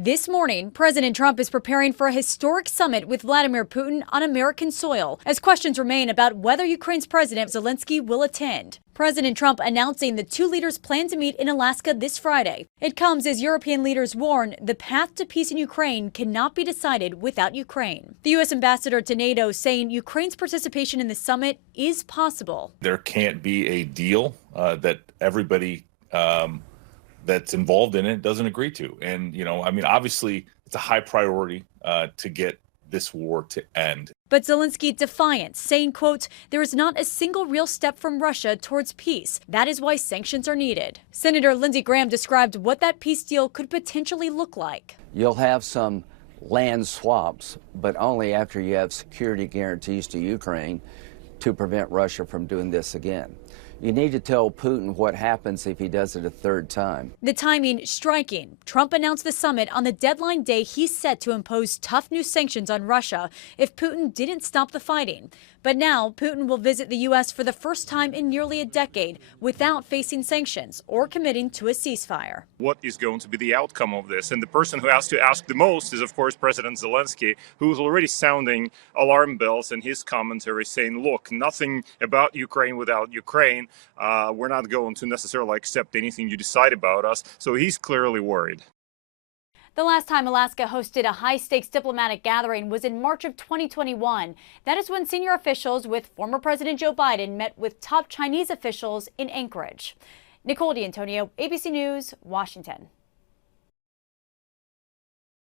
This morning, President Trump is preparing for a historic summit with Vladimir Putin on American soil, as questions remain about whether Ukraine's President Zelensky will attend. President Trump announcing the two leaders plan to meet in Alaska this Friday. It comes as European leaders warn the path to peace in Ukraine cannot be decided without Ukraine. The U.S. ambassador to NATO saying Ukraine's participation in the summit is possible. There can't be a deal that everybody that's involved in it doesn't agree to. And, obviously it's a high priority to get this war to end. But Zelensky defiant, saying, quote, there is not a single real step from Russia towards peace. That is why sanctions are needed. Senator Lindsey Graham described what that peace deal could potentially look like. You'll have some land swaps, but only after you have security guarantees to Ukraine to prevent Russia from doing this again. You need to tell Putin what happens if he does it a third time. The timing striking. Trump announced the summit on the deadline day he's set to impose tough new sanctions on Russia if Putin didn't stop the fighting. But now Putin will visit the U.S. for the first time in nearly a decade without facing sanctions or committing to a ceasefire. What is going to be the outcome of this? And the person who has to ask the most is, of course, President Zelensky, who is already sounding alarm bells in his commentary saying, look, nothing about Ukraine without Ukraine. We're not going to necessarily accept anything you decide about us. So he's clearly worried. The last time Alaska hosted a high-stakes diplomatic gathering was in March of 2021. That is when senior officials with former President Joe Biden met with top Chinese officials in Anchorage. Nicole D'Antonio, ABC News, Washington.